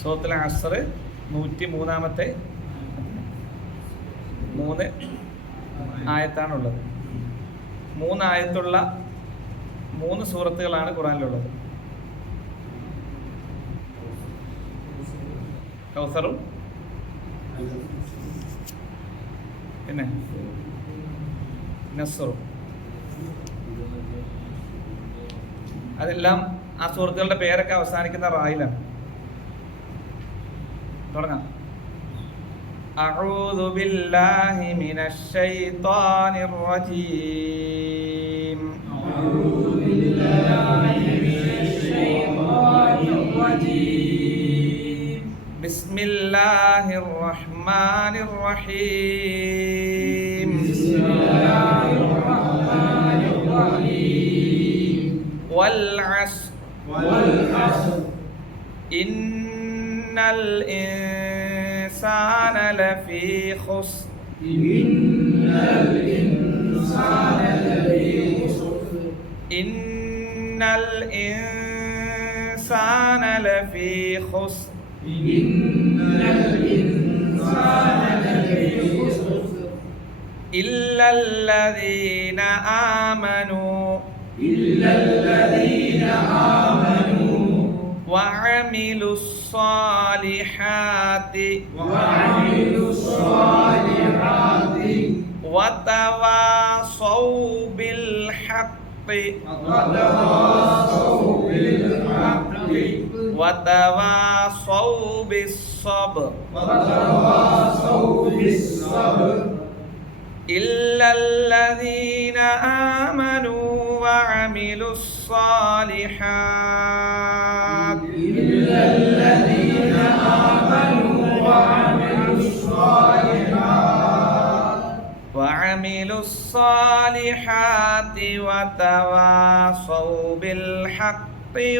സൂറത്തുൽ അസ്ർ 103-ാമത്തെ 3 ആയത്താണുള്ളത്. 3 ആയത്തുള്ള 3 സൂറത്തുകളാണ് ഖുർആനിലുള്ളത്. കൗസറും പിന്നെ നസ്റും. അതെല്ലാം ആ സൂറത്തുകളുടെ പേരൊക്കെ അവസാനിക്കുന്ന റായിലാണ്. തുടങ്ങാം. അഊദു ബില്ലാഹി മിനശ് ശൈത്വാനിർ റജീം. അഊദു ബില്ലാഹി മിനശ് ശൈത്വാനിർ റജീം. ബിസ്മില്ലാഹിർ റഹ്മാനിർ റഹീം. ബിസ്മില്ലാഹിർ റഹ്മാനിർ റഹീം. വൽ അസ്ർ. വൽ അസ്ർ. ഇന്നൽ ഇൻസാന ലഫീ ഖുസ്ർ. ഇന്നൽ ഇൻസാന ലഫീ ഖുസ്ർ. ഇന്നൽ ഇൻസാന ലഫീ ഖുസ്ർ. ഇന്നൽ ഇൻസാന ലഫീ ഖുസ്ർ. ഇല്ലല്ലദീന ആമനൂ. ഇല്ലല്ലദീന ആമനൂ. വഅമിലുസ് സ്വാലിഹാത്തി. വഅമിലുസ് സ്വാലിഹാത്തി. വതവാസൗ ബിൽ ഹഖ്. വതവാസൗ ബിൽ ഹഖ്. വതവാസൗ ബിസ്സബ്ർ. വതവാസൗ ബിസ്സബ്ർ. ഇല്ലല്ലദീന ആമനൂ വഅമിലുസ് സ്വാലിഹാത്ത്. ഇല്ലല്ലദീന ആമനൂ വഅമിലുസ് സ്വാലിഹാത്ത്. വഅമിലുസ് സ്വാലിഹാത്തി വതവാസൗ ബിൽ ഹഖ്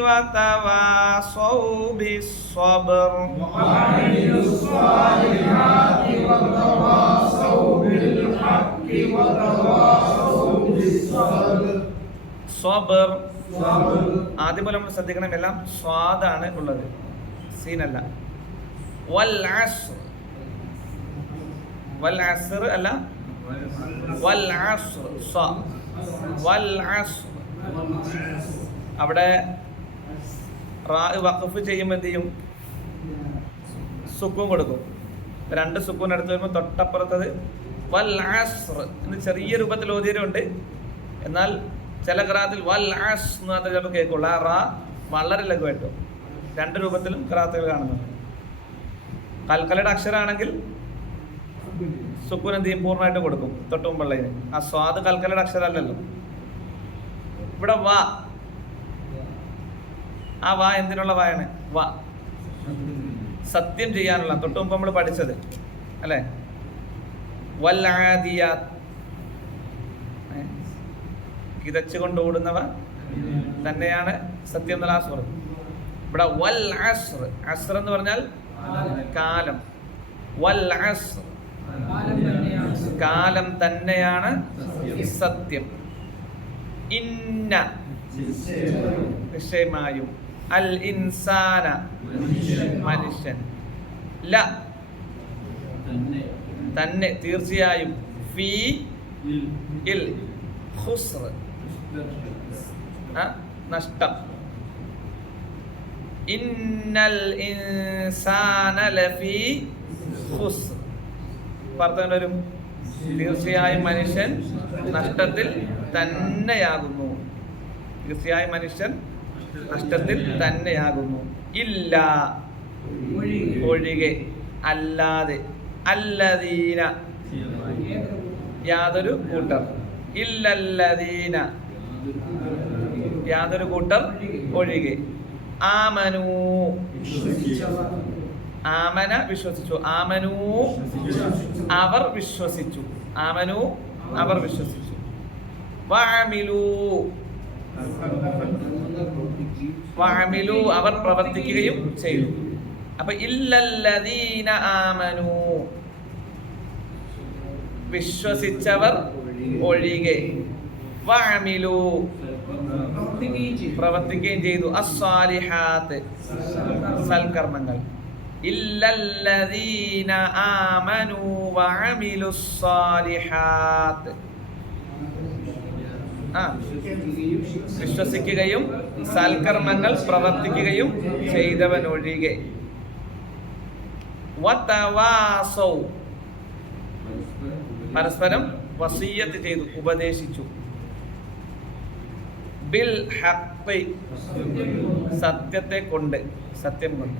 വതവാസൗ ബിസ്സബ്ർ. വഅമിലുസ് സ്വാലിഹാത്തി വതവാസൗ ബിൽ ഹഖ് വതവാസൗ ബിസ്സബ്ർ. സബ്ർ. സബ്ർ. ആദ്യം പോലെ നമ്മൾ ശ്രദ്ധിക്കണം, എല്ലാം സ്വാദാണ് ഉള്ളത്, സീനല്ല. വൽ അസ്ർ. വൽ അസ്ർ അല്ല, വൽ അസ്ർ. സ. വൽ അസ്ർ. അവിടെ റാ വഖഫ് ചെയ്യുമ്പോൾ എന്ത് ചെയ്യും? സുക്കൂൻ കൊടുക്കും. 2 സുക്കൂൻ അടുത്ത് വരുമ്പോൾ തൊട്ടപ്പുറത്തത് വൽ അസ്ർ എന്ന് ചെറിയ രൂപത്തിൽ ഓതിയവരുണ്ട്. എന്നാൽ ചില ഖിറാഅത്തിൽ വൽ അസ് എന്ന് പറഞ്ഞാൽ ചിലപ്പോൾ കേൾക്കുള്ളൂ. ആ റാ വളരെ ലഘുവായിട്ടു. 2 രൂപത്തിലും ഖിറാഅത്തുകൾ കാണുന്നുണ്ട്. കൽക്കലയുടെ അക്ഷരമാണെങ്കിൽ സുക്കൂൻ എന്ത് ചെയ്യും? പൂർണ്ണമായിട്ട് കൊടുക്കും തൊട്ട് മുമ്പുള്ളതിന്. ആ സ്വാദ് കൽക്കലയുടെ അക്ഷരമല്ലല്ലോ. ഇവിടെ വാ. ആ വാ എന്തിനുള്ള വായാണ്? വാ സത്യം ചെയ്യാനുള്ള. തൊട്ട് മുമ്പ് നമ്മൾ പഠിച്ചത് അല്ലേ? വൽ ആദിയാത്ത്, കിതച്ചുകൊണ്ട് ഓടുന്നവ തന്നെയാണ് സത്യം എന്നുള്ള ആ സൂറത്ത്. ഇവിടെ വൽ അസ്ർ. അസ്ർ എന്ന് പറഞ്ഞാൽ കാലം. വൽ അസ്ർ, കാലം തന്നെയാണ് സത്യം. ഇന്ന, നിശ്ചയമായും. അൽ ഇൻസാന, മനുഷ്യൻ. ല, തന്നെ, തീർച്ചയായും. ഫീ ഇൽ ഖുസ്ർ, നഷ്ടം. ഇന്നൽ ഇൻസാന ലഫീ ഖുസ്ർ. പറഞ്ഞു വരും, തീർച്ചയായും മനുഷ്യൻ നഷ്ടത്തിൽ തന്നെയാകുന്നു. തീർച്ചയായും മനുഷ്യൻ നഷ്ടത്തിൽ തന്നെയാകുന്നു. ഇല്ല, ഒഴികെ, അല്ലാതെ. അല്ലദീന, യാതൊരു കൂട്ടർ. ഇല്ലല്ലദീന, യാതൊരു കൂട്ടർ ഒഴികെ. ആമനൂ, ആമന വിശ്വസിച്ചു. ആമനൂ, അവർ വിശ്വസിച്ചു. ആമനൂ, അവർ വിശ്വസിച്ചു. വഅമിലൂ, വഅമിലൂ, അവർ പ്രവർത്തിക്കുകയും ചെയ്തു. അപ്പൊ ഇല്ലല്ലദീന ആമനൂ, വിശ്വസിച്ചവർ ഒഴികെ. വഅമിലൂ, പ്രവർത്തിക്കുകയും ചെയ്തു. അസ്സാലിഹാത്ത്, സൽക്കർമ്മങ്ങൾ. ഇല്ലല്ലദീന ആമനൂ വഅമിലുസ്സാലിഹാത്ത്. വിശ്വസിക്കുകയും സൽക്കർമ്മങ്ങൾ പ്രവർത്തിക്കുകയും ചെയ്തവനൊഴികെ. വതവാസൗ, പരസ്പരം വസിയ്യത്ത് ചെയ്തു, ഉപദേശിച്ചു. ബിൽ ഹഖ്, സത്യത്തെ കൊണ്ട്, സത്യം കൊണ്ട്.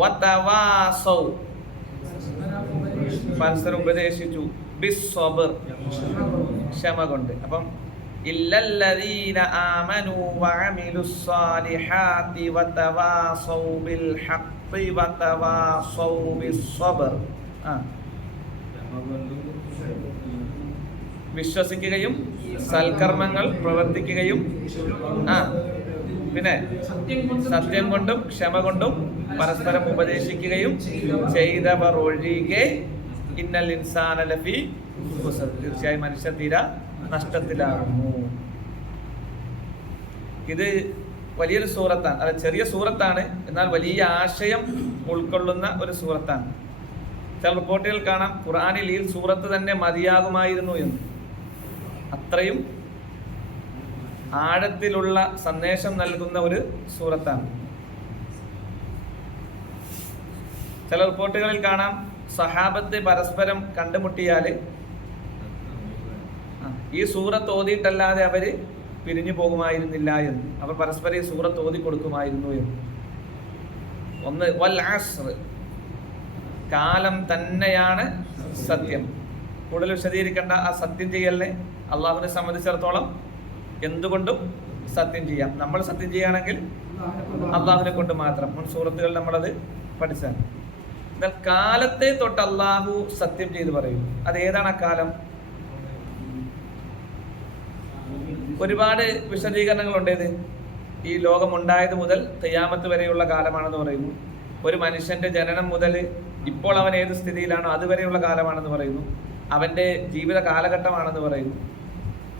വതവാസൗ, പരസ്പരം ഉപദേശിച്ചു. ബിസ്സബ്ർ, ക്ഷമ കൊണ്ട്. അപ്പം ഇല്ലല്ലദീന ആമനൂ വഅമിലുസ്സാലിഹാത്തി വതവാസൗ ബിൽ ഹഖ് വതവാസൗ ബിസ്സബ്ർ. വിശ്വസിക്കുകയും സൽക്കർമ്മങ്ങൾ പ്രവർത്തിക്കുകയും പിന്നെ സത്യം കൊണ്ടും ക്ഷമ കൊണ്ടും പരസ്പരം ഉപദേശിക്കുകയും ചെയ്തവർ ഒഴികെ ഇന്നൽ ഇൻസാന ലഫീ ഖുസ്ർ, തീർച്ചയായും മനുഷ്യർ തീരാ നഷ്ടത്തിലാകുന്നു. ഇത് വലിയൊരു സൂറത്താണ്, അത് ചെറിയ സൂറത്താണ്, എന്നാൽ വലിയ ആശയം ഉൾക്കൊള്ളുന്ന ഒരു സൂറത്താണ്. ചില റിപ്പോർട്ടുകൾ കാണാം ഖുർആനിൽ ഈ സൂറത്ത് തന്നെ മതിയാകുമായിരുന്നു എന്ന്. അത്രയും ആഴത്തിലുള്ള സന്ദേശം നൽകുന്ന ഒരു സൂറത്താണ്. ചില റിപ്പോർട്ടുകളിൽ കാണാം സഹാബത്ത് പരസ്പരം കണ്ടുമുട്ടിയാൽ ഈ സൂറത്ത് ഓതിയിട്ടല്ലാതെ അവര് പിരിഞ്ഞു പോകുമായിരുന്നില്ല എന്ന്. അവർ പരസ്പരം ഈ സൂറത്ത് ഓതി കൊടുക്കുമായിരുന്നു എന്ന്. ഒന്ന് വൽ അസ്ർ, കാലം തന്നെയാണ് സത്യം. കൂടുതൽ വിശദീകരിക്കേണ്ട ആ സത്യം ചെയ്യലിനെ അള്ളാഹുവിനെ സംബന്ധിച്ചിടത്തോളം എന്തുകൊണ്ടും സത്യം ചെയ്യാം. നമ്മൾ സത്യം ചെയ്യുകയാണെങ്കിൽ അള്ളാഹുവിനെ കൊണ്ട് മാത്രം. മുൻ സൂറത്തുകൾ നമ്മളത് പഠിച്ചാണ്. എന്നാൽ കാലത്തെ തൊട്ട് അള്ളാഹു സത്യം ചെയ്ത് പറയും. അത് ഏതാണ് ആ കാലം? ഒരുപാട് വിശദീകരണങ്ങളുണ്ടേത്. ഈ ലോകം ഉണ്ടായത് മുതൽ ഖിയാമത്ത് വരെയുള്ള കാലമാണെന്ന് പറയുന്നു. ഒരു മനുഷ്യന്റെ ജനനം മുതൽ ഇപ്പോൾ അവൻ ഏത് സ്ഥിതിയിലാണോ അതുവരെയുള്ള കാലമാണെന്ന് പറയുന്നു. അവന്റെ ജീവിത കാലഘട്ടമാണെന്ന് പറയുന്നു.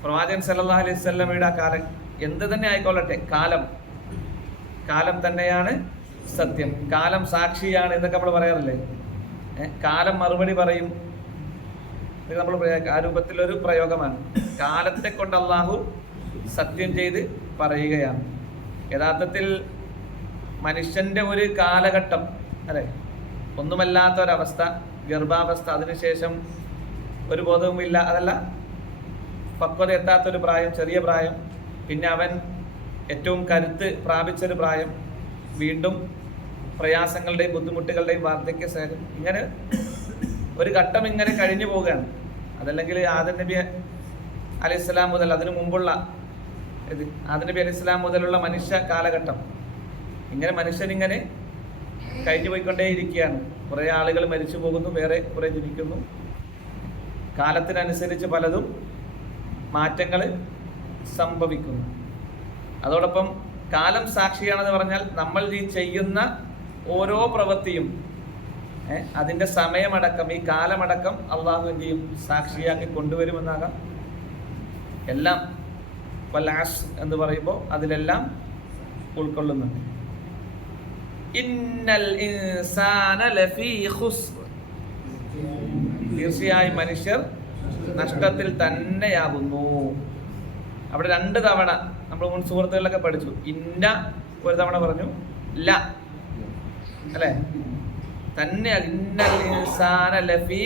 പ്രവാചകൻ സല്ലല്ലാഹു അലൈഹി വസല്ലമയുടെ ആ കാലം എന്ത് തന്നെ ആയിക്കൊള്ളട്ടെ, കാലം തന്നെയാണ് സത്യം. കാലം സാക്ഷിയാണ് എന്നൊക്കെ നമ്മൾ പറയാറില്ലേ? കാലം മറുപടി പറയും. ഇത് നമ്മൾ ആ രൂപത്തിലൊരു പ്രയോഗമാണ്. കാലത്തെ കൊണ്ട് അള്ളാഹു സത്യം ചെയ്ത് പറയുകയാണ്. യഥാർത്ഥത്തിൽ മനുഷ്യന്റെ ഒരു കാലഘട്ടം, അല്ലെ, ഒന്നുമല്ലാത്ത ഒരവസ്ഥ, ഗർഭാവസ്ഥ, അതിനുശേഷം ഒരു ബോധവുമില്ല, അതല്ല പക്വത എത്താത്തൊരു പ്രായം, ചെറിയ പ്രായം, പിന്നെ അവൻ ഏറ്റവും കരുത്ത് പ്രാപിച്ചൊരു പ്രായം, വീണ്ടും പ്രയാസങ്ങളുടെയും ബുദ്ധിമുട്ടുകളുടെയും വാർദ്ധക്യ സേവനം, ഇങ്ങനെ ഒരു ഘട്ടം ഇങ്ങനെ കഴിഞ്ഞു പോവുകയാണ്. അതല്ലെങ്കിൽ ആദം നബി അലൈഹിസ്സലാം മുതൽ അതിനു മുമ്പുള്ള ആദം നബി അലൈഹിസ്സലാം മുതലുള്ള മനുഷ്യ കാലഘട്ടം, ഇങ്ങനെ മനുഷ്യനിങ്ങനെ കഴിഞ്ഞു പോയിക്കൊണ്ടേയിരിക്കുകയാണ്. കുറേ ആളുകൾ മരിച്ചു പോകുന്നു, വേറെ കുറേ ജനിക്കുന്നു. കാലത്തിനനുസരിച്ച് പലതും മാറ്റങ്ങൾ സംഭവിക്കുന്നു. അതോടൊപ്പം കാലം സാക്ഷിയാണെന്ന് പറഞ്ഞാൽ നമ്മൾ ഈ ചെയ്യുന്ന ഓരോ പ്രവൃത്തിയും അതിൻ്റെ സമയമടക്കം, ഈ കാലമടക്കം അള്ളാഹു എന്ത് ചെയ്യും? സാക്ഷിയാക്കി കൊണ്ടുവരുമെന്നാകാം. എല്ലാം വലാസ് എന്ന് പറയുമ്പോൾ അതിലെല്ലാം ഉൾക്കൊള്ളുന്നുണ്ട്. ഇന്നൽ ഇൻസാന ലഫീ ഖുസ്ർ, തീർച്ചയായും മനുഷ്യർ നഷ്ടത്തിൽ തന്നെയാകുന്നു. അവിടെ 2 തവണ നമ്മൾ മുൻ സുഹൃത്തുക്കളിലൊക്കെ പഠിച്ചു. ഇന്ന ഒരു തവണ പറഞ്ഞു, ല, അല്ലേ? തന്നെ ഇന്നൽ ഇൻസാന ലഫീ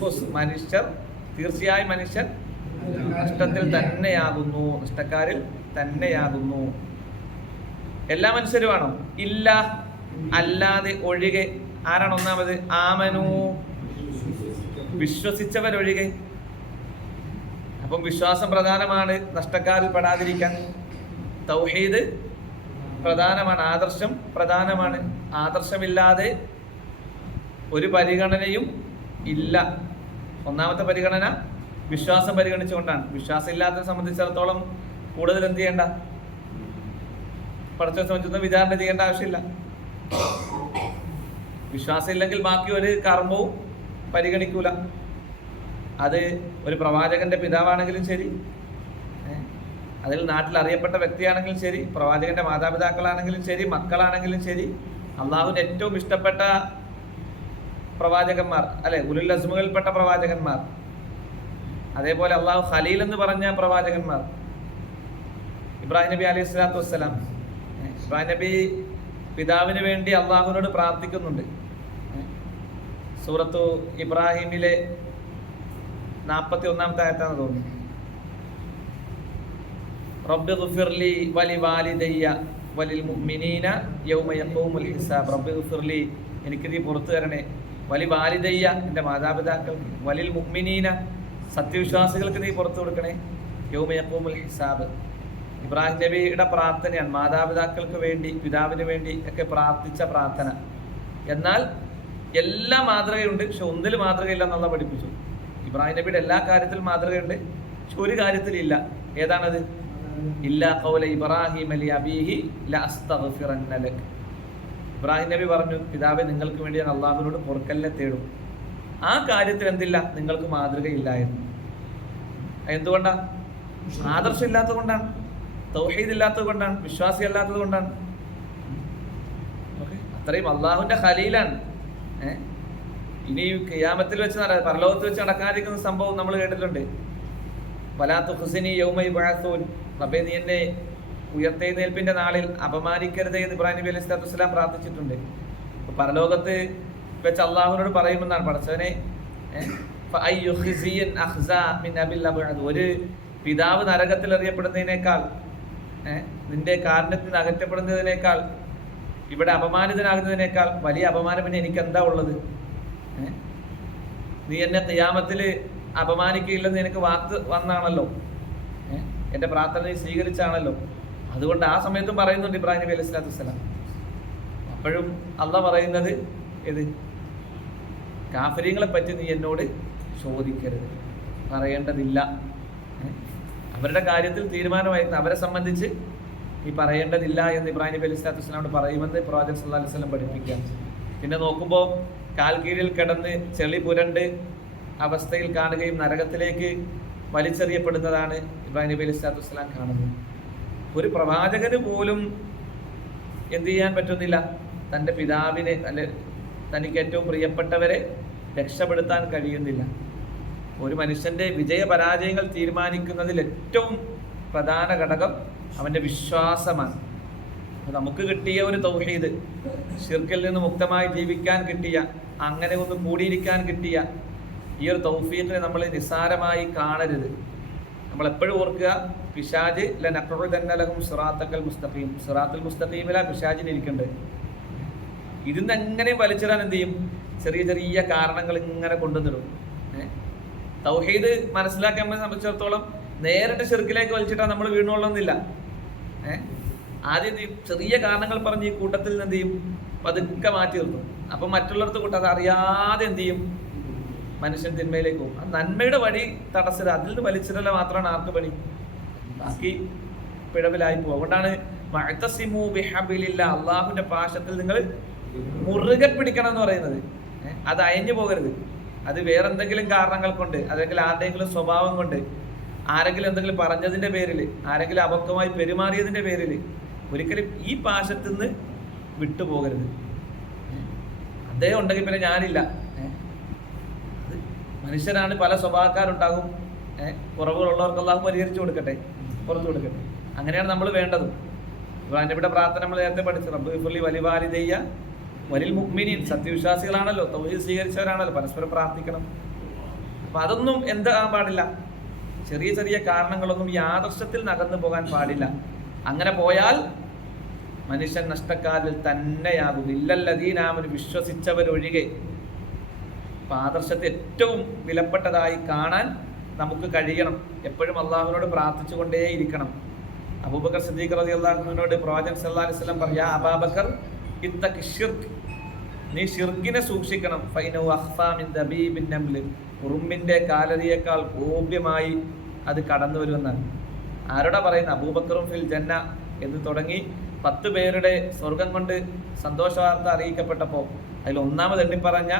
ഖുസ്ർ, മനുഷ്യർ, തീർച്ചയായും മനുഷ്യർ നഷ്ടത്തിൽ തന്നെയാകുന്നു, നഷ്ടക്കാരിൽ തന്നെയാകുന്നു. എല്ലാ മനുഷ്യരുമാണോ? ഇല്ല, അല്ലാതെ, ഒഴികെ. ആരാണ് ഒന്നാമത്? ആമനു, വിശ്വസിച്ചവരൊഴികെ. അപ്പം വിശ്വാസം പ്രധാനമാണ് നഷ്ടക്കാരിൽ പെടാതിരിക്കാൻ. തൗഹീദ് പ്രധാനമാണ്, ആദർശം പ്രധാനമാണ്. ആദർശമില്ലാതെ ഒരു പരിഗണനയും ഇല്ല. ഒന്നാമത്തെ പരിഗണന വിശ്വാസം പരിഗണിച്ചുകൊണ്ടാണ്. വിശ്വാസം ഇല്ലാത്തതിനെ സംബന്ധിച്ചിടത്തോളം കൂടുതൽ എന്ത് ചെയ്യേണ്ട? പഠിച്ചതിനെ സംബന്ധിച്ചൊന്നും വിചാരണ ചെയ്യേണ്ട ആവശ്യമില്ല. വിശ്വാസം ഇല്ലെങ്കിൽ ബാക്കി ഒരു കർമ്മവും പരിഗണിക്കൂല. അത് ഒരു പ്രവാചകന്റെ പിതാവാണെങ്കിലും ശരി, അതിൽ നാട്ടിൽ അറിയപ്പെട്ട വ്യക്തിയാണെങ്കിലും ശരി, പ്രവാചകന്റെ മാതാപിതാക്കളാണെങ്കിലും ശരി, മക്കളാണെങ്കിലും ശരി, അള്ളാഹുവിന് ഏറ്റവും ഇഷ്ടപ്പെട്ട പ്രവാചകന്മാർ അല്ലെ, ഉലുൽ അസ്മുകളിൽപ്പെട്ട പ്രവാചകന്മാർ. അതേപോലെ അള്ളാഹു ഖലീൽ എന്ന് പറഞ്ഞ പ്രവാചകന്മാർ, ഇബ്രാഹിം നബി അലൈഹി സ്വലാത്തു വസ്സലാം. ഇബ്രാഹിം നബി പിതാവിന് വേണ്ടി അള്ളാഹുവിനോട് പ്രാർത്ഥിക്കുന്നുണ്ട്. സൂറത്തു ഇബ്രാഹിമിലെ 41-ാമത്തെ ആയത്താണെന്ന് തോന്നുന്നു. റബ്ബി ഗ്ഫിർലി വലി വാലിദയ്യ വലിൽ മുഅ്മിനീന യൗമ യഖൂമുൽ ഹിസാബ്. റബ്ബി ഗ്ഫിർലി, എനിക്ക് നീ പുറത്തു തരണേ, വലി വാലിദയ്യ, എൻ്റെ മാതാപിതാക്കൾക്ക്, വലിൽ മുഅ്മിനീന, സത്യവിശ്വാസികൾക്ക് നീ പുറത്തു കൊടുക്കണേ, യൗമ യഖൂമുൽ ഹിസാബ്. ഇബ്രാഹിം നബിയുടെ പ്രാർത്ഥനയാണ്, മാതാപിതാക്കൾക്ക് വേണ്ടി പിതാവിന് വേണ്ടി ഒക്കെ പ്രാർത്ഥിച്ച പ്രാർത്ഥന. എന്നാൽ എല്ലാ മാതൃകയുണ്ട്, പക്ഷെ ഒന്നിൽ മാതൃകയില്ല എന്നുള്ള പഠിപ്പിച്ചു. ഇബ്രാഹിം നബിയുടെ എല്ലാ കാര്യത്തിലും മാതൃകയുണ്ട്, പക്ഷെ ഒരു കാര്യത്തിലില്ല. ഏതാണത്? ഇല്ലാ ഖൗല ഇബ്രാഹിം ലി അബീഹി ലഅസ്തഗ്ഫിറന്ന ലക. ഇബ്രാഹിം നബി പറഞ്ഞു, പിതാവെ നിങ്ങൾക്ക് വേണ്ടി ഞാൻ അള്ളാഹുവിനോട് പൊറുക്കലിനെ തേടും. ആ കാര്യത്തിൽ എന്തില്ല? നിങ്ങൾക്ക് മാതൃകയില്ലായിരുന്നു. എന്തുകൊണ്ടാ? ആദർശം ഇല്ലാത്തത് കൊണ്ടാണ്, തൗഹീദ് ഇല്ലാത്തത് കൊണ്ടാണ്, വിശ്വാസി അല്ലാത്തത് കൊണ്ടാണ്. അത്രയും അള്ളാഹുവിന്റെ ഖലീലാണ്. ഇനി ഖിയാമത്തിൽ വെച്ച് പരലോകത്ത് വെച്ച് നടക്കാതിരിക്കുന്ന സംഭവം നമ്മൾ കേട്ടിട്ടുണ്ട്. വലാ തുഖ്സിനി യൗമ യുബഅസൂൻ. റബ്ബേ, നീ എന്നെ ഉയർത്തെഴുന്നേൽപ്പിന്റെ നാളിൽ അപമാനിക്കരുത് എന്ന് ഇബ്രാഹിം നബി അലൈഹി സ്വലാത്തു വസ്സലാം പ്രാർത്ഥിച്ചിട്ടുണ്ട്. പരലോകത്ത് വെച്ച് അള്ളാഹുവിനോട് പറയുമെന്നാണ്, പടച്ചവനെ ഒരു പിതാവ് നരകത്തിൽ എറിയപ്പെടുന്നതിനേക്കാൾ, നിന്റെ കാരുണ്യത്തിൽ നിന്ന് അകറ്റപ്പെടുന്നതിനേക്കാൾ, ഇവിടെ അപമാനിതനാകുന്നതിനേക്കാൾ വലിയ അപമാനം പിന്നെ എനിക്ക് എന്താ ഉള്ളത്? നീ എന്നെ ഖിയാമത്തിൽ അപമാനിക്കില്ലെന്ന് എനിക്ക് വാക്ക് വന്നാണല്ലോ, എൻ്റെ പ്രാർത്ഥന നീ സ്വീകരിച്ചാണല്ലോ. അതുകൊണ്ട് ആ സമയത്തും പറയുന്നുണ്ട് ഇബ്രാഹിം നബി അലൈഹി സ്വലാത്തു വസ്സലാം. അപ്പോഴും അള്ളാഹ് പറയുന്നത് ഏത്? കാഫിര്യങ്ങളെ പറ്റി നീ എന്നോട് ചോദിക്കരുത്, പറയേണ്ടതില്ല. അവരുടെ കാര്യത്തിൽ തീരുമാനമായിരുന്നു, അവരെ സംബന്ധിച്ച് നീ പറയേണ്ടതില്ല എന്ന് ഇബ്രാഹിം നബി അലൈഹി സ്വലാത്തു വസ്സലാമോട് പറയുമെന്ന് പ്രവാചകൻ സല്ലല്ലാഹു അലൈഹി വസല്ലം പഠിപ്പിക്കുക. പിന്നെ നോക്കുമ്പോൾ കാൽ കീഴിൽ കിടന്ന് ചെളി പുരണ്ട് അവസ്ഥയിൽ കാണുകയും നരകത്തിലേക്ക് വലിച്ചെറിയപ്പെടുന്നതാണ് ഇബ്രാഹിം നബി അലൈഹി സ്വലാത്തു വസ്സലാം കാണുന്നത്. ഒരു പ്രവാചകന് പോലും എന്ത് ചെയ്യാൻ പറ്റുന്നില്ല? തൻ്റെ പിതാവിനെ അല്ലെ തനിക്ക് ഏറ്റവും പ്രിയപ്പെട്ടവരെ രക്ഷപ്പെടുത്താൻ കഴിയുന്നില്ല. ഒരു മനുഷ്യൻ്റെ വിജയപരാജയങ്ങൾ തീരുമാനിക്കുന്നതിൽ ഏറ്റവും പ്രധാന ഘടകം അവൻ്റെ വിശ്വാസമാണ്. നമുക്ക് കിട്ടിയ ഒരു തൗഹീദ്, ശിർക്കിൽ നിന്ന് മുക്തമായി ജീവിക്കാൻ കിട്ടിയ, അങ്ങനെ ഒന്ന് കൂടിയിരിക്കാൻ കിട്ടിയ ഈ ഒരു തൗഫീഖിനെ നമ്മൾ നിസ്സാരമായി കാണരുത്. നമ്മൾ എപ്പോഴും ഓർക്കുക, പിശാജ് ലനഖുദന്നലഹും സിറാത്തൽ മുസ്തഖീം, സിറാത്തുൽ മുസ്തഖീമിലാ പിശാജിന് ഇരിക്കേണ്ടത്. ഇതിന്ന് എങ്ങനെ വലിച്ചിടാൻ എന്ത് ചെയ്യും? ചെറിയ ചെറിയ കാരണങ്ങൾ ഇങ്ങനെ കൊണ്ടുവന്നിടും. തൗഹീദ് മനസ്സിലാക്കാൻ നമ്മളെ സംബന്ധിച്ചിടത്തോളം നേരിട്ട് ശിർക്കിലേക്ക് വലിച്ചിട്ടാൽ നമ്മൾ വീണുകൊള്ളുന്നില്ല. ആദ്യം ചെറിയ കാരണങ്ങൾ പറഞ്ഞ് ഈ കൂട്ടത്തിൽ നിന്ന് എന്ത് ചെയ്യും? പതുക്കെ മാറ്റി നിർത്തും. അപ്പം മറ്റുള്ളവർക്ക് കൂട്ടം അത് അറിയാതെ എന്ത് ചെയ്യും? മനുഷ്യൻ തിന്മയിലേക്ക് പോകും. ആ നന്മയുടെ വഴി തടസ്സത, അതിൽ നിന്ന് വലിച്ചിടല മാത്രമാണ് ആർക്ക് പണി, ബാക്കി പിഴവിലായി പോകും. അതുകൊണ്ടാണ് വഅ്തസിമൂ ബിഹബ്ലില്ലാഹ്, അള്ളാഹുവിന്റെ പാശത്തിൽ നിങ്ങൾ മുറുകെ പിടിക്കണം എന്ന് പറയുന്നത്. അത് അയഞ്ഞു പോകരുത്. അത് വേറെന്തെങ്കിലും കാരണങ്ങൾ കൊണ്ട്, അല്ലെങ്കിൽ ആരുടെയെങ്കിലും സ്വഭാവം കൊണ്ട്, ആരെങ്കിലും എന്തെങ്കിലും പറഞ്ഞതിന്റെ പേരിൽ, ആരെങ്കിലും അബദ്ധമായി പെരുമാറിയതിന്റെ പേരിൽ ഒരിക്കലും ഈ പാശത്തിൽ നിന്ന് വിട്ടുപോകരുത്. അദ്ദേഹം ഉണ്ടെങ്കിൽ പിന്നെ ഞാനില്ല. മനുഷ്യരാണ്, പല സ്വഭാവക്കാരുണ്ടാകും. കുറവുകളുള്ളവർക്ക് അല്ലാഹു പരിഹരിച്ചു കൊടുക്കട്ടെ, പുറത്തു കൊടുക്കട്ടെ. അങ്ങനെയാണ് നമ്മൾ വേണ്ടതും. ഇബ്രാഹിം നബിയുടെ പ്രാർത്ഥന നമ്മൾ നേരത്തെ പഠിച്ചു, റബ്ബ് ഗ്ഫിർലി വലി വാലിദയ്യ വലിൽ മുഅ്മിനീൻ. സത്യവിശ്വാസികളാണല്ലോ, തൗഹീദ് സ്വീകരിച്ചവരാണല്ലോ, പരസ്പരം പ്രാർത്ഥിക്കണം. അപ്പൊ അതൊന്നും എന്താകാൻ പാടില്ല, ചെറിയ ചെറിയ കാരണങ്ങളൊന്നും ഈ ആദർശത്തിൽ നകന്നു പോകാൻ പാടില്ല. അങ്ങനെ പോയാൽ മനുഷ്യൻ നഷ്ടക്കാരിൽ തന്നെയാകും. ഇല്ലല്ലദീന ആമനു, വിശ്വസിച്ചവരൊഴികെ. അപ്പൊ ആദർശത്തെ ഏറ്റവും വിലപ്പെട്ടതായി കാണാൻ നമുക്ക് കഴിയണം. എപ്പോഴും അള്ളാഹുവിനോട് പ്രാർത്ഥിച്ചുകൊണ്ടേ ഇരിക്കണം. അബൂബക്കർ സിദ്ദീഖ് റളിയല്ലാഹു അൻഹുവിനോട് പ്രവാചകൻ സല്ലല്ലാഹു അലൈഹി വസല്ലം പറയാ, അബൂബക്കർ ഇത്തഖി ശിർക്ക്, നീ ശിർക്കിനെ സൂക്ഷിക്കണം. ഫൈനഹു അഖ്ഫാ മിൻ ദബീബിൻ നംൽ, ഉറുമ്പിന്റെ കാലടിയേക്കാൾ ഗോപ്യമായി അത് കടന്നു വരുമെന്നാണ്. ആരോടാ പറയുന്നത്? അബൂബക്കറും ഫിൽ ജന്ന എന്ന് തുടങ്ങി 10 പേരുടെ സ്വർഗം കൊണ്ട് സന്തോഷവാർത്ത അറിയിക്കപ്പെട്ടപ്പോൾ അതിൽ ഒന്നാമത് എണ്ണിപ്പറഞ്ഞ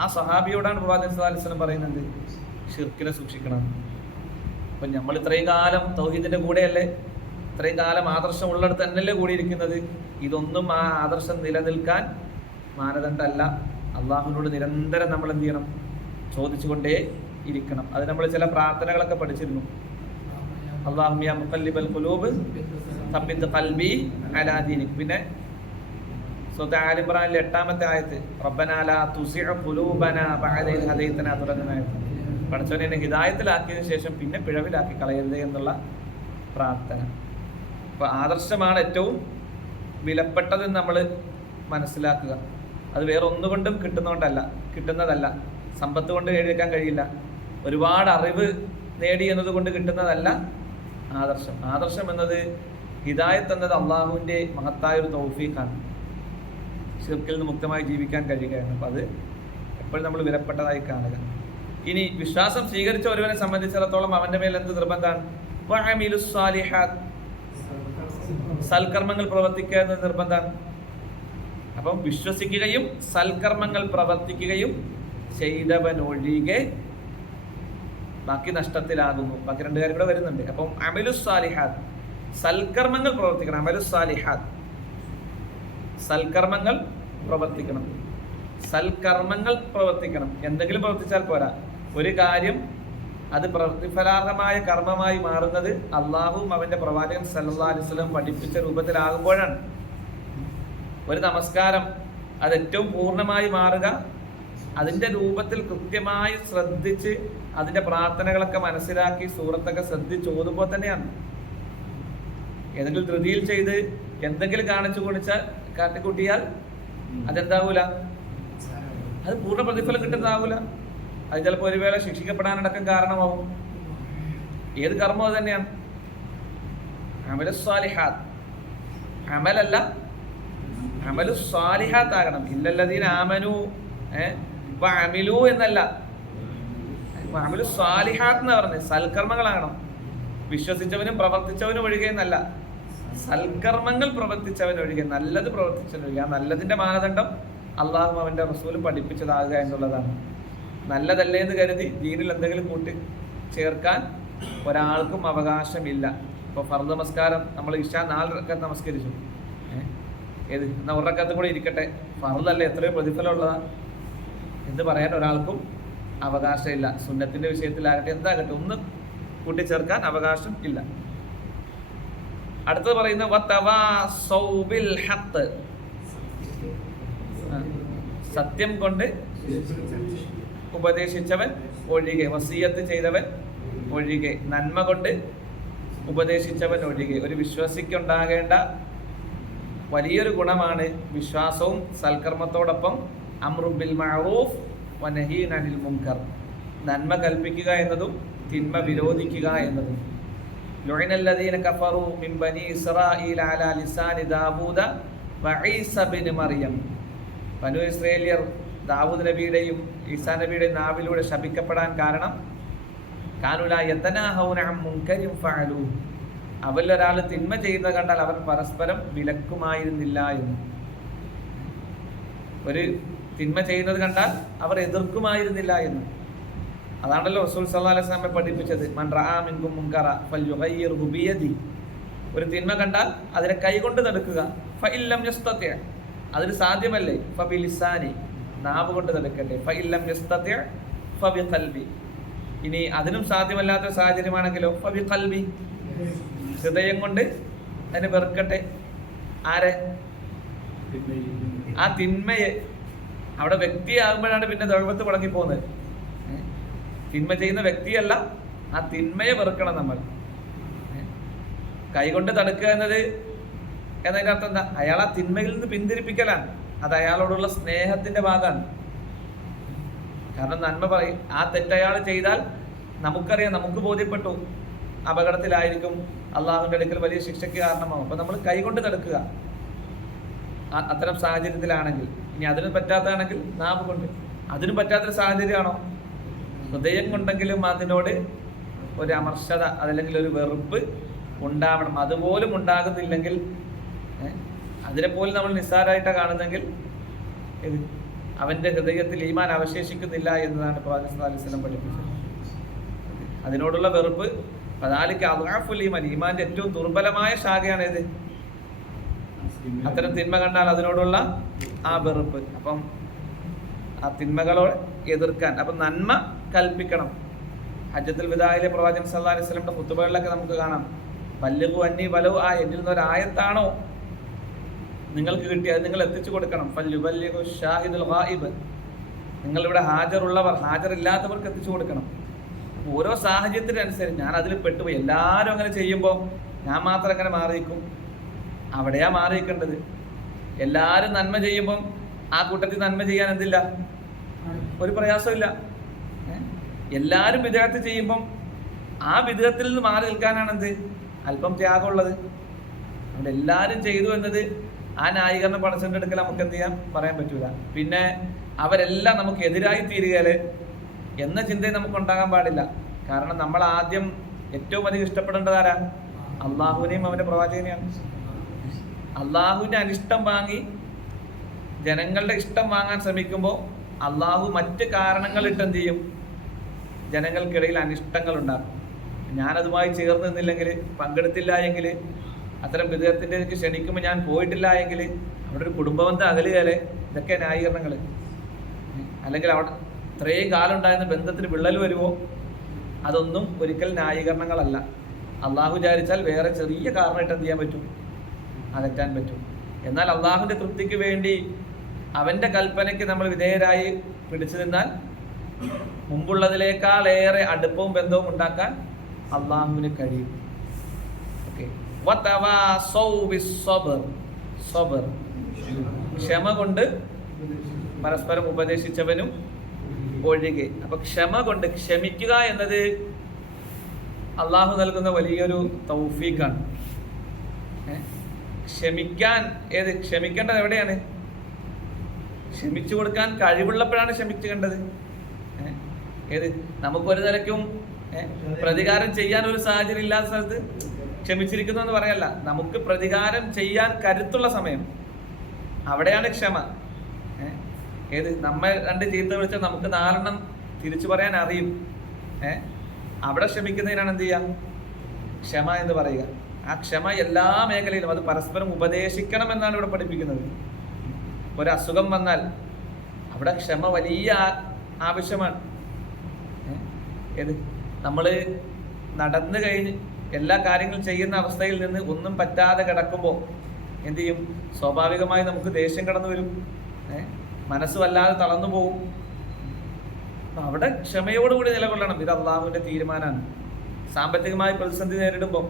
ആ സഹാബിയോടാണ് പ്രവാചകൻ സല്ലല്ലാഹു അലൈഹി വസല്ലം പറയുന്നത് ഷിർക്കിനെ സൂക്ഷിക്കണം. അപ്പം നമ്മൾ ഇത്രയും കാലം തൗഹീദിന്റെ കൂടെയല്ലേ, ഇത്രയും കാലം ആദർശം ഉള്ളിടത്ത് തന്നെയല്ലേ കൂടിയിരിക്കുന്നത്. ഇതൊന്നും ആ ആദർശം നിലനിൽക്കാൻ മാനദണ്ഡമല്ല. അള്ളാഹുവിനോട് നിരന്തരം നമ്മൾ എന്ത് ചെയ്യണം? ചോദിച്ചുകൊണ്ടേ ഇരിക്കണം. അത് നമ്മൾ ചില പ്രാർത്ഥനകളൊക്കെ പഠിച്ചിരുന്നു. അല്ലാഹുമ്മ യാ മുഖല്ലിബൽ ഖുലൂബ് സബ്ബിത് ഖൽബി അലാ ദീനിക്. പിന്നെ സൂറത്ത് ആൽ ഇംറാനിലെ 8-ാമത്തെ ആയത്ത് റബ്ബനാ ലാ തുസിഅ ഖുലൂബനാ ബഅദ ഇദ് ഹദൈതനാ തുടങ്ങുന്ന ആയത്ത്. പടച്ചവനെ എന്നെ ഹിദായത്തിലാക്കിയതിനു ശേഷം പിന്നെ പിഴവിലാക്കി കളയരുത് എന്നുള്ള പ്രാർത്ഥന. അപ്പോൾ ആദർശമാണ് ഏറ്റവും വിലപ്പെട്ടതെന്ന് നമ്മൾ മനസ്സിലാക്കുക. അത് വേറെ ഒന്നുകൊണ്ടും കിട്ടുന്നതല്ല. സമ്പത്ത് കൊണ്ട് നേടിയെടുക്കാൻ കഴിയില്ല. ഒരുപാട് അറിവ് നേടി എന്നതുകൊണ്ട് കിട്ടുന്നതല്ല ആദർശം. ആദർശം എന്നത് ഹിദായത്ത് എന്നത് അള്ളാഹുവിൻ്റെ മഹത്തായൊരു തൗഫീഖാണ്. ശിർക്കിൽ നിന്ന് മുക്തമായി ജീവിക്കാൻ കഴിയുകയാണ്. അപ്പോൾ അത് എപ്പോഴും നമ്മൾ വിലപ്പെട്ടതായി കാണുക. ഇനി വിശ്വാസം സ്വീകരിച്ച ഒരുവനെ സംബന്ധിച്ചിടത്തോളം അവൻ്റെ മേൽ എന്ത് നിർബന്ധമാണ്? വഅമിലുസ് സാലിഹാത്ത്, സൽക്കർമ്മങ്ങൾ പ്രവർത്തിക്കുക എന്നത് നിർബന്ധമാണ്. അപ്പം വിശ്വസിക്കുകയും സൽക്കർമ്മങ്ങൾ പ്രവർത്തിക്കുകയും ചെയ്തവനൊഴികെ ബാക്കി നഷ്ടത്തിലാകുന്നു. ബാക്കി 2 കാര്യം കൂടെ വരുന്നുണ്ട്. അപ്പം അമലുസ് സാലിഹാത്ത്, സൽക്കർമ്മങ്ങൾ പ്രവർത്തിക്കണം. അമലുസ് സാലിഹാത്ത്, സൽക്കർമ്മങ്ങൾ പ്രവർത്തിക്കണം. എന്തെങ്കിലും പ്രവർത്തിച്ചാൽ പോരാ. ഒരു കാര്യം അത് പ്രതിഫലാർഹമായ കർമ്മമായി മാറുന്നത് അള്ളാഹുവും അവൻ്റെ പ്രവാചകൻ സല്ലല്ലാഹു അലൈഹി വസല്ലം പഠിപ്പിച്ച രൂപത്തിലാകുമ്പോഴാണ്. ഒരു നമസ്കാരം അത് ഏറ്റവും പൂർണ്ണമായി മാറുക അതിൻ്റെ രൂപത്തിൽ കൃത്യമായി ശ്രദ്ധിച്ച് അതിൻ്റെ പ്രാർത്ഥനകളൊക്കെ മനസ്സിലാക്കി സൂറത്തൊക്കെ ശ്രദ്ധിച്ച് ഓതുമ്പോൾ തന്നെയാണ്. ഏതെങ്കിലും ധൃതിയിൽ ചെയ്ത് എന്തെങ്കിലും കാട്ടിക്കൂട്ടിയാൽ അതെന്താവൂല, അത് പൂർണ്ണ പ്രതിഫലം കിട്ടുന്നതാവൂല. അത് ചിലപ്പോൾ ഒരു വേള ശിക്ഷിക്കപ്പെടാനടക്കം കാരണമാവും. ഏത് കർമ്മം അത് തന്നെയാണ്. അമലുസ് സാലിഹാത്ത്, അമലല്ല അമലുസ് സാലിഹാത്ത് ആകണം. ഇല്ലല്ലദീന ആമനു വഅമിലു എന്നല്ല, അമലുസ് സാലിഹാത്ത് എന്ന് പറഞ്ഞത് സൽക്കർമ്മങ്ങളാകണം. വിശ്വസിച്ചവനും പ്രവർത്തിച്ചവനും ഒഴികെ എന്നല്ല, സൽക്കർമ്മങ്ങൾ പ്രവർത്തിച്ചവനൊഴികെ, നല്ലത് പ്രവർത്തിച്ചവനൊഴികെ. ആ നല്ലതിൻ്റെ മാനദണ്ഡം അള്ളാഹു അവൻ്റെ റസൂലും പഠിപ്പിച്ചതാകുക എന്നുള്ളതാണ്. നല്ലതല്ലേ എന്ന് കരുതി ദീനിൽ എന്തെങ്കിലും കൂട്ടി ചേർക്കാൻ ഒരാൾക്കും അവകാശമില്ല. ഇപ്പോൾ ഫർദ് നമസ്കാരം നമ്മൾ ഇശാ 4 റക്അത്ത് നമസ്കരിച്ചു. ഏത് എന്നാൽ 1 റക്അത്ത് കൂടെ ഇരിക്കട്ടെ, ഫർദല്ലേ, എത്രയോ പ്രതിഫലമുള്ളതാണ് എന്ന് പറയാൻ ഒരാൾക്കും അവകാശമില്ല. സുന്നത്തിൻ്റെ വിഷയത്തിലാകട്ടെ എന്താകട്ടെ ഒന്നും കൂട്ടിച്ചേർക്കാൻ അവകാശം ഇല്ല. അടുത്തത് പറയുന്ന വതവാസൗ ബിൽ ഹഖ്, സത്യം കൊണ്ട് ഉപദേശിച്ചവൻ ഒഴികെ, വസിയത്ത് ചെയ്തവൻ ഒഴികെ, നന്മ കൊണ്ട് ഉപദേശിച്ചവൻ ഒഴികെ. ഒരു വിശ്വാസിക്കുണ്ടാകേണ്ട വലിയൊരു ഗുണമാണ് വിശ്വാസവും സൽക്കർമ്മത്തോടൊപ്പം അംറു ബിൽ മഅറൂഫ് വനഹീൻ അനിൽ മുൻകർ, നന്മ കൽപ്പിക്കുക എന്നതും തിന്മ വിരോധിക്കുക എന്നതും. ലുഇനല്ലദീന കഫറു മിൻ ബനി ഇസ്രായീല അലാ ലിസാനി ദാവൂദ വഈസ ബിൻ മറിയം. ബനു ഇസ്രായേലിയർ ദാവൂദ് നബിയുടെയും ഈസാ നബിയുടെയും നാവിലൂടെ ശപിക്കപ്പെടാൻ കാരണം കാനൂ ലാ യതനാഹൗന അൻ മുൻകരിൻ ഫഅലൂ, അവരിലൊരാൾ തിന്മ ചെയ്യുന്നത് കണ്ടാൽ അവർ പരസ്പരം വിലക്കുമായിരുന്നില്ല എന്ന്. ഒരു തിന്മ ചെയ്യുന്നത് കണ്ടാൽ അവർ എതിർക്കുമായിരുന്നില്ല എന്ന്. അതാണല്ലോ റസൂൽ സല്ലല്ലാഹു അലൈഹി വസല്ലം പഠിപ്പിച്ചത്, മൻ റആ മിൻകും മുൻകറ ഫൽയുഗയ്യിർഹു ബിയദി. ഒരു തിന്മ കണ്ടാൽ അതിനെ കൈകൊണ്ട് തടുക്കുക. ഫഇല്ലം യസ്തതി, അതിന് സാധ്യമല്ലേ, ഫബിലിസാനി, നാവ് കൊണ്ട് തടുക്കട്ടെ. ഫഇല്ലം യസ്തതി ഫബിഖൽബി, ഇനി അതിനും സാധ്യമല്ലാത്ത സാഹചര്യമാണെങ്കിലോ ഫബിഖൽബി, ഹൃദയം കൊണ്ട് അതിനെ വെറുക്കട്ടെ. ആരെ? ആ തിന്മയെ. അവിടെ വ്യക്തിയാകുമ്പോഴാണ് പിന്നെ ദൗർബത്ത് മുടങ്ങി പോകുന്നത്. തിന്മ ചെയ്യുന്ന വ്യക്തിയല്ല, ആ തിന്മയെ വെറുക്കണം നമ്മൾ. കൈകൊണ്ട് തടുക്കുക എന്നതിൻ്റെ അർത്ഥം എന്താ? അയാൾ ആ തിന്മയിൽ നിന്ന് പിന്തിരിപ്പിക്കലാണ്. അത് അയാളോടുള്ള സ്നേഹത്തിന്റെ ഭാഗമാണ്. കാരണം നന്മ പറയും, ആ തെറ്റയാൾ ചെയ്താൽ നമുക്കറിയാം, നമുക്ക് ബോധ്യപ്പെട്ടു അപകടത്തിലായിരിക്കും, അള്ളാഹുവിൻ്റെ അടുക്കൽ വലിയ ശിക്ഷയ്ക്ക് കാരണമാകും. അപ്പം നമ്മൾ കൈകൊണ്ട് തടുക്കുക അത്തരം സാഹചര്യത്തിലാണെങ്കിൽ. ഇനി അതിന് പറ്റാത്തതാണെങ്കിൽ നാവ് കൊണ്ട്. അതിനും പറ്റാത്തൊരു സാഹചര്യമാണോ, ഹൃദയം കൊണ്ടെങ്കിലും അതിനോട് ഒരു അമർഷത അതല്ലെങ്കിൽ ഒരു വെറുപ്പ് ഉണ്ടാവണം. അതുപോലും ഉണ്ടാകുന്നില്ലെങ്കിൽ, അതിനെപ്പോലും നമ്മൾ നിസ്സാരമായിട്ടാണ് കാണുന്നെങ്കിൽ അവൻ്റെ ഹൃദയത്തിൽ ഈമാൻ അവശേഷിക്കുന്നില്ല എന്നതാണ് പ്രവാചകൻ സല്ലല്ലാഹു അലൈഹി വസല്ലം പഠിപ്പിച്ചത്. അതിനോടുള്ള വെറുപ്പ് അതാലിക്ക് അദ്അഫുൽ ഈമാൻ, ഈമാന്റെ ഏറ്റവും ദുർബലമായ ശാഖയാണ് ഏത്? അത്തരം തിന്മ കണ്ടാൽ അതിനോടുള്ള ആ വെറുപ്പ്. അപ്പം ആ തിന്മകളോട് എതിർക്കാൻ, അപ്പം നന്മ കൽപ്പിക്കണം. ഹജ്ജത്തുൽ വിദായിലെ പ്രവാചകൻ സല്ലല്ലാഹു അലൈഹി വസല്ലമയുടെ ഖുതുബകളിലൊക്കെ നമുക്ക് കാണാം, ബല്ലിഗു അന്നി വലൗ ആ, എന്നിൽ നിന്ന് ഒരു ആയത്താണോ നിങ്ങൾക്ക് കിട്ടിയത് നിങ്ങൾ എത്തിച്ചു കൊടുക്കണം. ഫല്യുബല്ലിഗു ഷാഹിദുൽ ഗായിബ്, നിങ്ങളിവിടെ ഹാജറുള്ളവർ ഹാജറില്ലാത്തവർക്ക് എത്തിച്ചു കൊടുക്കണം. ഓരോ സാഹചര്യത്തിനനുസരിച്ച് ഞാൻ അതിൽ പെട്ടുപോയി. എല്ലാവരും അങ്ങനെ ചെയ്യുമ്പോൾ ഞാൻ മാത്രം എങ്ങനെ മാറിയിരിക്കും? അവിടെയാ മാറിയിരിക്കേണ്ടത്. എല്ലാവരും നന്മ ചെയ്യുമ്പം ആ കൂട്ടത്തിൽ നന്മ ചെയ്യാൻ എന്തില്ല? ഒരു പ്രയാസമില്ല. എല്ലാവരും വിദേഹത്ത് ചെയ്യുമ്പം ആ വിദേഹത്തിൽ നിന്ന് മാറി നിൽക്കാനാണ് എന്ത് അല്പം ത്യാഗമുള്ളത്. അവിടെ എല്ലാവരും ചെയ്തു എന്നത് ആ ന്യായീകരണം പടച്ചവന്റെ അടുക്കൽ നമുക്ക് എന്ത് ചെയ്യാൻ പറയാൻ പറ്റൂല. പിന്നെ അവരെല്ലാം നമുക്ക് എതിരായി തീരുകയല്ലേ എന്ന ചിന്തയും നമുക്ക് ഉണ്ടാകാൻ പാടില്ല. കാരണം നമ്മൾ ആദ്യം ഏറ്റവും അധികം ഇഷ്ടപ്പെടേണ്ടത് ആരാ? അള്ളാഹുവിനെയും അവന്റെ പ്രവാചകനെയാണ്. അള്ളാഹുവിന്റെ അനിഷ്ടം വാങ്ങി ജനങ്ങളുടെ ഇഷ്ടം വാങ്ങാൻ ശ്രമിക്കുമ്പോൾ അള്ളാഹു മറ്റ് കാരണങ്ങൾ ഇട്ടെന്ത് ചെയ്യും? ജനങ്ങൾക്കിടയിൽ അനിഷ്ടങ്ങൾ ഉണ്ടാക്കും. ഞാനതുമായി ചേർന്ന് നിന്നില്ലെങ്കിൽ, പങ്കെടുത്തില്ല എങ്കിൽ, അത്തരം വിദേഹത്തിൻ്റെ ക്ഷണിക്കുമ്പോൾ ഞാൻ പോയിട്ടില്ല എങ്കിൽ അവിടെ ഒരു കുടുംബബന്ധം അകലുകയല്ലേ? ഇതൊക്കെ ന്യായീകരണങ്ങൾ. അല്ലെങ്കിൽ അവിടെ ഇത്രയും കാലം ഉണ്ടായിരുന്ന ബന്ധത്തിന് വിള്ളൽ വരുമോ? അതൊന്നും ഒരിക്കൽ ന്യായീകരണങ്ങളല്ല. അള്ളാഹു വിചാരിച്ചാൽ വേറെ ചെറിയ കാരണമായിട്ട് എന്ത് ചെയ്യാൻ പറ്റും? അകറ്റാൻ പറ്റും. എന്നാൽ അള്ളാഹുവിൻ്റെ തൃപ്തിക്ക് വേണ്ടി അവൻ്റെ കൽപ്പനയ്ക്ക് നമ്മൾ വിധേയരായി പിടിച്ചു നിന്നാൽ മുമ്പുള്ളതിലേക്കാളേറെ അടുപ്പവും ബന്ധവും ഉണ്ടാക്കാൻ അള്ളാഹുവിന് കഴിയും. ഓക്കെ, ക്ഷമ കൊണ്ട് പരസ്പരം ഉപദേശിച്ചവനും ഒഴികെ. അപ്പൊ ക്ഷമ കൊണ്ട് ക്ഷമിക്കുക എന്നത് അള്ളാഹു നൽകുന്ന വലിയൊരു തൗഫീഖാണ്. ക്ഷമിക്കാൻ ക്ഷമിക്കേണ്ടത് എവിടെയാണ്? ക്ഷമിച്ചു കൊടുക്കാൻ കഴിവുള്ളപ്പോഴാണ് ക്ഷമിക്കേണ്ടത്. നമുക്കൊരു നിലയ്ക്കും പ്രതികാരം ചെയ്യാൻ ഒരു സാഹചര്യം ഇല്ലാത്ത സ്ഥലത്ത് ക്ഷമിച്ചിരിക്കുന്നു എന്ന് പറയല്ല. നമുക്ക് പ്രതികാരം ചെയ്യാൻ കരുത്തുള്ള സമയം, അവിടെയാണ് ക്ഷമ. നമ്മെ രണ്ട് ചീത്ത വിളിച്ചാൽ നമുക്ക് 4 തിരിച്ചു പറയാൻ അറിയും. അവിടെ ക്ഷമിക്കുന്നതിനാണ് എന്ത് ചെയ്യുക? ക്ഷമ എന്ന് പറയുക. ആ ക്ഷമ എല്ലാ മേഖലയിലും അത് പരസ്പരം ഉപദേശിക്കണം എന്നാണ് ഇവിടെ പഠിപ്പിക്കുന്നത്. ഒരു അസുഖം വന്നാൽ അവിടെ ക്ഷമ വലിയ ആവശ്യമാണ്. നമ്മൾ നടന്നു കഴിഞ്ഞ് എല്ലാ കാര്യങ്ങളും ചെയ്യുന്ന അവസ്ഥയിൽ നിന്ന് ഒന്നും പറ്റാതെ കിടക്കുമ്പോൾ എന്ത് ചെയ്യും? സ്വാഭാവികമായി നമുക്ക് ദേഷ്യം കടന്നു വരും, മനസ്സ് വല്ലാതെ തളർന്നു പോകും. അപ്പം അവിടെ ക്ഷമയോടുകൂടി നിലകൊള്ളണം. ഇത് അള്ളാഹുവിൻ്റെ തീരുമാനമാണ്. സാമ്പത്തികമായി പ്രതിസന്ധി നേരിടുമ്പോൾ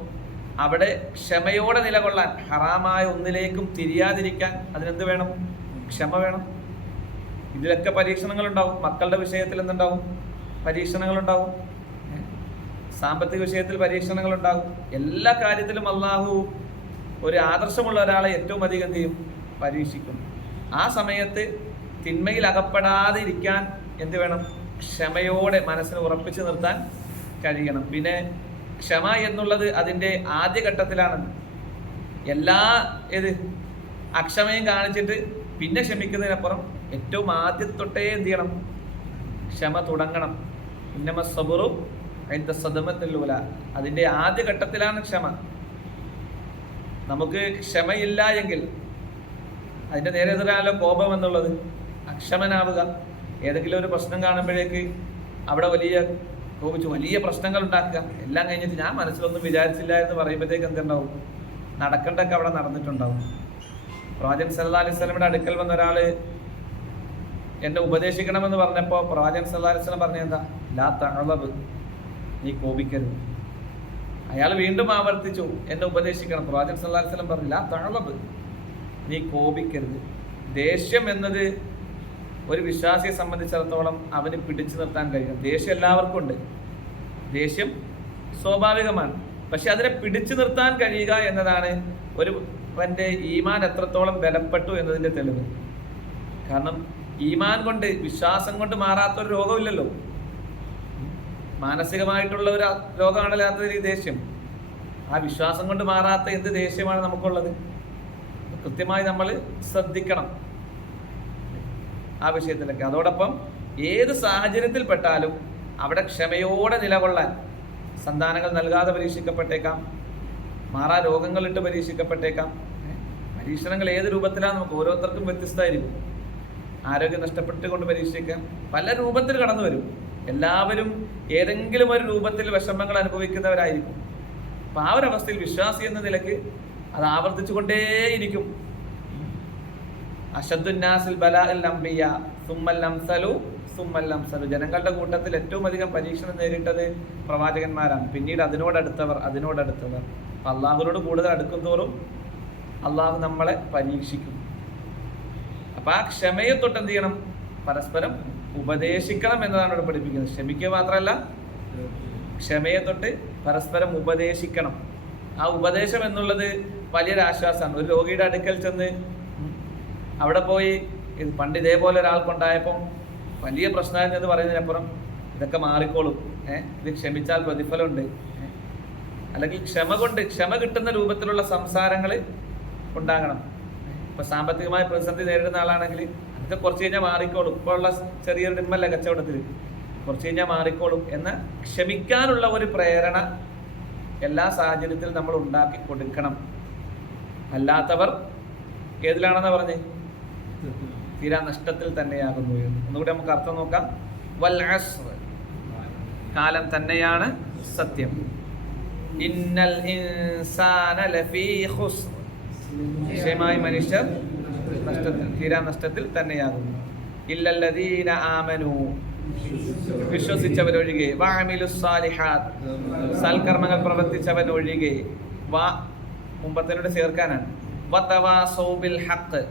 അവിടെ ക്ഷമയോടെ നിലകൊള്ളാൻ, ഹറാമായ ഒന്നിലേക്കും തിരിയാതിരിക്കാൻ അതിനെന്ത് വേണം? ക്ഷമ വേണം. ഇതിലൊക്കെ പരീക്ഷണങ്ങളുണ്ടാവും. മക്കളുടെ വിഷയത്തിൽ എന്തുണ്ടാവും? പരീക്ഷണങ്ങളുണ്ടാവും. സാമ്പത്തിക വിഷയത്തിൽ പരീക്ഷണങ്ങളുണ്ടാകും. എല്ലാ കാര്യത്തിലും അള്ളാഹു ഒരു ആദർശമുള്ള ഒരാളെ ഏറ്റവും അധികം എന്ത് ചെയ്യും? പരീക്ഷിക്കും. ആ സമയത്ത് തിന്മയിൽ അകപ്പെടാതെ ഇരിക്കാൻ എന്ത് വേണം? ക്ഷമയോടെ മനസ്സിനെ ഉറപ്പിച്ചു നിർത്താൻ കഴിയണം. പിന്നെ ക്ഷമ എന്നുള്ളത് അതിൻ്റെ ആദ്യഘട്ടത്തിലാണ്. എല്ലാ അക്ഷമയും കാണിച്ചിട്ട് പിന്നെ ക്ഷമിക്കുന്നതിനപ്പുറം ഏറ്റവും ആദ്യത്തൊട്ടേ എന്ത് ചെയ്യണം? ക്ഷമ തുടങ്ങണം. ഇന്നമ സബറു അതിൻ്റെ സദമത്തിലൂല, അതിൻ്റെ ആദ്യഘട്ടത്തിലാണ് ക്ഷമ. നമുക്ക് ക്ഷമയില്ല എങ്കിൽ അതിൻ്റെ നേരെ എതിരാണല്ലോ കോപം എന്നുള്ളത്. അക്ഷമനാവുക, ഏതെങ്കിലും ഒരു പ്രശ്നം കാണുമ്പോഴേക്ക് അവിടെ കോപിച്ച് വലിയ പ്രശ്നങ്ങൾ ഉണ്ടാക്കുക. എല്ലാം കഴിഞ്ഞിട്ട് ഞാൻ മനസ്സിലൊന്നും വിചാരിച്ചില്ല എന്ന് പറയുമ്പോഴത്തേക്ക് എന്തുണ്ടാവും? നടക്കേണ്ടൊക്കെ അവിടെ നടന്നിട്ടുണ്ടാവും. പ്രവാചകൻ സല്ലല്ലാഹു അലൈഹി വസല്ലമയുടെ അടുക്കൽ വന്ന ഒരാൾ എന്നെ ഉപദേശിക്കണമെന്ന് പറഞ്ഞപ്പോൾ പ്രവാചകൻ സല്ലല്ലാഹു അലൈഹി വസല്ലം പറഞ്ഞ എന്താ? ലാ തഅലബ്, നീ കോപിക്കരുത്. അയാൾ വീണ്ടും ആവർത്തിച്ചു, എന്നെ ഉപദേശിക്കണം. പ്രവാചകൻ സല്ലല്ലാഹു അലൈഹി വസല്ലം പറഞ്ഞു, ലാ തഅലബ്, നീ കോപിക്കരുത്. ദേഷ്യം എന്നത് ഒരു വിശ്വാസിയെ സംബന്ധിച്ചിടത്തോളം അവന് പിടിച്ചു നിർത്താൻ കഴിയും. ദേഷ്യം എല്ലാവർക്കും ഉണ്ട്, ദേഷ്യം സ്വാഭാവികമാണ്. പക്ഷെ അതിനെ പിടിച്ചു നിർത്താൻ കഴിയുക എന്നതാണ് ഒരുവന്റെ ഈമാൻ എത്രത്തോളം ബലപ്പെട്ടു എന്നതിൻ്റെ തെളിവ്. കാരണം ഈമാൻ കൊണ്ട്, വിശ്വാസം കൊണ്ട് മാറാത്തൊരു രോഗമില്ലല്ലോ. മാനസികമായിട്ടുള്ള ഒരു രോഗമാണല്ലാത്ത ഈ ദേഷ്യം. ആ വിശ്വാസം കൊണ്ട് മാറാത്ത എന്ത് ദേഷ്യമാണ് നമുക്കുള്ളത്? കൃത്യമായി നമ്മൾ ശ്രദ്ധിക്കണം ആ വിഷയത്തിലൊക്കെ. അതോടൊപ്പം ഏത് സാഹചര്യത്തിൽപ്പെട്ടാലും അവിടെ ക്ഷമയോടെ നിലകൊള്ളാൻ, സന്താനങ്ങൾ നൽകാതെ പരീക്ഷിക്കപ്പെട്ടേക്കാം, മാറാ രോഗങ്ങളിട്ട് പരീക്ഷിക്കപ്പെട്ടേക്കാം. പരീക്ഷണങ്ങൾ ഏത് രൂപത്തിലാണ് നമുക്ക് ഓരോരുത്തർക്കും വ്യത്യസ്തമായിരിക്കും. ആരോഗ്യം നഷ്ടപ്പെട്ടുകൊണ്ട് പരീക്ഷിക്കാം, പല രൂപത്തിൽ കടന്നു വരും. എല്ലാവരും ഏതെങ്കിലും ഒരു രൂപത്തിൽ വിഷമങ്ങൾ അനുഭവിക്കുന്നവരായിരിക്കും. അപ്പം ആ ഒരു അവസ്ഥയിൽ വിശ്വാസി എന്ന നിലയ്ക്ക് അത് ആവർത്തിച്ചു കൊണ്ടേയിരിക്കും. അഷദ്ദുന്നാസിൽ ബലാഇൽ അംബിയ സുമ്മൽ അംസലു സുമ്മൽ അംസലു. ജനങ്ങളുടെ കൂട്ടത്തിൽ ഏറ്റവും അധികം പരീക്ഷണം നേരിട്ടത് പ്രവാചകന്മാരാണ്. പിന്നീട് അതിനോടടുത്തവർ. അപ്പം അള്ളാഹുവിനോട് കൂടുതൽ അടുക്കും തോറും അള്ളാഹു നമ്മളെ പരീക്ഷിക്കും. അപ്പം ആ ക്ഷമയെ തൊട്ട് എന്ത് ചെയ്യണം? പരസ്പരം ഉപദേശിക്കണം എന്നതാണ് ഇവിടെ പഠിപ്പിക്കുന്നത്. ക്ഷമിക്കുക മാത്രമല്ല, ക്ഷമയെ തൊട്ട് പരസ്പരം ഉപദേശിക്കണം. ആ ഉപദേശം എന്നുള്ളത് വലിയൊരു ആശ്വാസമാണ്. ഒരു രോഗിയുടെ അടുക്കൽ ചെന്ന് അവിടെ പോയി പണ്ട് ഇതേപോലെ ഒരാൾക്കുണ്ടായപ്പം വലിയ പ്രശ്നമായിരുന്നു എന്ന് പറയുന്നതിനപ്പുറം ഇതൊക്കെ മാറിക്കോളും, ഇത് ക്ഷമിച്ചാൽ പ്രതിഫലമുണ്ട്, അല്ലെങ്കിൽ ക്ഷമ കിട്ടുന്ന രൂപത്തിലുള്ള സംസാരങ്ങൾ ഉണ്ടാകണം. ഇപ്പൊ സാമ്പത്തികമായ പ്രതിസന്ധി നേരിടുന്ന ആളാണെങ്കിൽ അതൊക്കെ കുറച്ച് കഴിഞ്ഞാൽ മാറിക്കോളും, ഇപ്പോൾ ഉള്ള ചെറിയൊരു ഡിമ്മല്ല കച്ചവടത്തിൽ, കുറച്ച് കഴിഞ്ഞാൽ മാറിക്കോളും എന്ന ക്ഷമിക്കാനുള്ള ഒരു പ്രേരണ എല്ലാ സാഹചര്യത്തിലും നമ്മൾ ഉണ്ടാക്കി കൊടുക്കണം. അല്ലാത്തവർ ഏതിലാണെന്നാ പറഞ്ഞേ? തീരാ നഷ്ടത്തിൽ തന്നെയാകുന്നു. ഒന്നുകൂടി നമുക്ക് അർത്ഥം നോക്കാം. വൽ അസ്ർ, കാലം തന്നെയാണ് സത്യം. ഇന്നൽ ഇൻസാന ലഫീ ഖുസ്ർ, നിശ്ചയമായി മനുഷ്യർ നഷ്ടത്തിൽ, തീരാ നഷ്ടത്തിൽ തന്നെയാകുന്നു. ഇല്ലല്ലദീന ആമനു, വിശ്വസിച്ചവരൊഴികെ, വഅമിലുസ് സാലിഹാത്ത്, സൽക്കർമ്മങ്ങൾ പ്രവർത്തിച്ചവനൊഴികെ, മുമ്പത്തിനോട് ചേർക്കാനാണ്. വതവാസൗ ബിൽ ഹഖ്,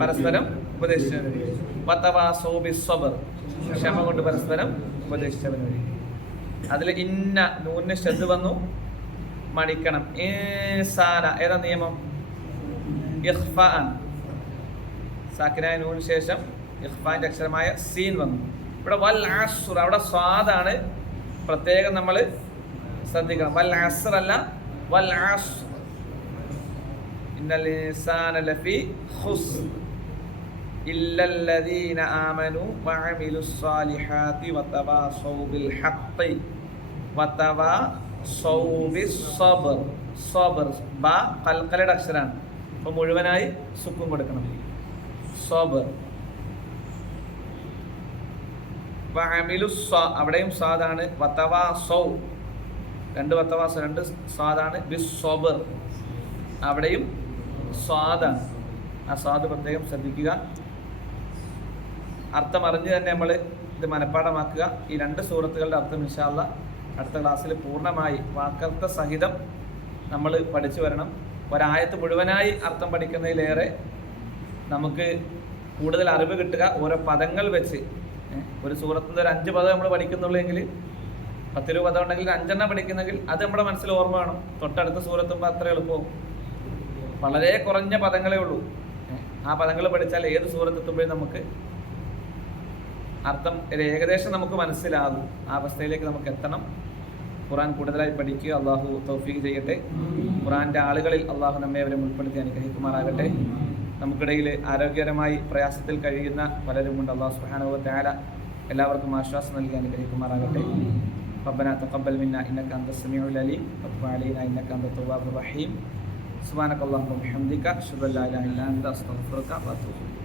പരസ്പരം ഉപദേശിച്ചവനൊഴികെ. വതവാസൗ ബിസ് സബ്ർ, ക്ഷമ കൊണ്ട് പരസ്പരം ഉപദേശിച്ചവനൊഴികെ. അതിൽ ഇന്ന നൂനിന് ശബ്ദ വന്നു, മണിക്കണം. ഇൻസാന ഏതാ നിയമം? ഇഖ്ഫാൻ. സാക്കിനായ നൂന് ശേഷം ഇഖ്ഫാന്റെ അക്ഷരമായ സീൻ വന്നു. ഇവിടെ വൽ അസ്ർ, അവിടെ സ്വാദാണ് പ്രത്യേകം നമ്മൾ ശ്രദ്ധിക്കണം. വൽ അസ്ർ അല്ല, വൽ അസ്ർ. ഇന്നൽ ഇൻസാന ലഫീ ഖുസ്ർ ഇല്ലല്ലദീന ആമനു വഅമിലുസ് സാലിഹാത്തി വതവാസൗ ബിൽ ഹഖ് വതവാസൗ ബിസ് സബ്ർ. സബ്ർ ബ ഖൽഖലയുടെ അക്ഷരാണ്, അപ്പോൾ മുഴുവനായി സുക്കൂൻ കൊടുക്കണം. സബ്ർ. വഅമിലുസ്, അവിടെയും സാദാണ്. വതവാസൗ, രണ്ട് വതവാസൗ, രണ്ട് സാദാണ്. ബിസ് സബ്ർ, അവിടെയും സ്വാദാണ്. ആ സ്വാദ് പ്രത്യേകം ശ്രദ്ധിക്കുക. അർത്ഥം അറിഞ്ഞ് തന്നെ നമ്മൾ ഇത് മനഃപ്പാഠമാക്കുക. ഈ രണ്ട് സൂറത്തുകളുടെ അർത്ഥം ഇൻഷാ അല്ലാഹ് അടുത്ത ക്ലാസ്സിൽ പൂർണ്ണമായി വാക്കർത്ഥ സഹിതം നമ്മൾ പഠിച്ചു വരണം. ഒരായത്ത് മുഴുവനായി അർത്ഥം പഠിക്കുന്നതിലേറെ നമുക്ക് കൂടുതൽ അറിവ് കിട്ടുക ഓരോ പദങ്ങൾ വെച്ച്. ഒരു സൂറത്തിൻ്റെ ഒരു 5 പദം നമ്മൾ പഠിക്കുന്നുള്ളൂ എങ്കിൽ, 10 പദം ഉണ്ടെങ്കിൽ 5 പഠിക്കുന്നെങ്കിൽ അത് നമ്മുടെ മനസ്സിൽ ഓർമ്മ വേണം. തൊട്ടടുത്ത സൂറത്തുമ്പോൾ അത്ര എളുപ്പവും. വളരെ കുറഞ്ഞ പദങ്ങളേ ഉള്ളൂ. ആ പദങ്ങൾ പഠിച്ചാൽ ഏത് സൂറത്തെത്തുമ്പോഴും നമുക്ക് അർത്ഥം ഏകദേശം നമുക്ക് മനസ്സിലാകും. ആ അവസ്ഥയിലേക്ക് നമുക്ക് എത്തണം. ഖുർആൻ കൂടുതലായി പഠിക്കുക. അള്ളാഹു തൗഫീഖ് ചെയ്യട്ടെ. ഖുർആൻ്റെ ആളുകളിൽ അള്ളാഹു നമ്മെ അവരെ ഉൾപ്പെടുത്തി അനുഗ്രഹിക്കുമാറാകട്ടെ. നമുക്കിടയിൽ ആരോഗ്യകരമായി പ്രയാസത്തിൽ കഴിയുന്ന പലരുമുണ്ട്. അള്ളാഹു സുബ്ഹാനഹു വ തആല എല്ലാവർക്കും ആശ്വാസം നൽകി അനുഗ്രഹിക്കുമാറാകട്ടെ. റബ്ബനാ തഖബ്ബൽ മിന്നാ ഇന്നക അൻതസ് സമീഉൽ അലീം വതുബ് അലൈനാ ഇന്നക അൻതത് തവ്വാബുർ റഹീം. സുബ്ഹാനക അല്ലാഹുമ്മ വബിഹംദിക അശ്ഹദു അൻ ലാ ഇലാഹ ഇല്ലാ അൻത അസ്തഗ്ഫിറുക വ അത്തൂബു ഇലൈക്.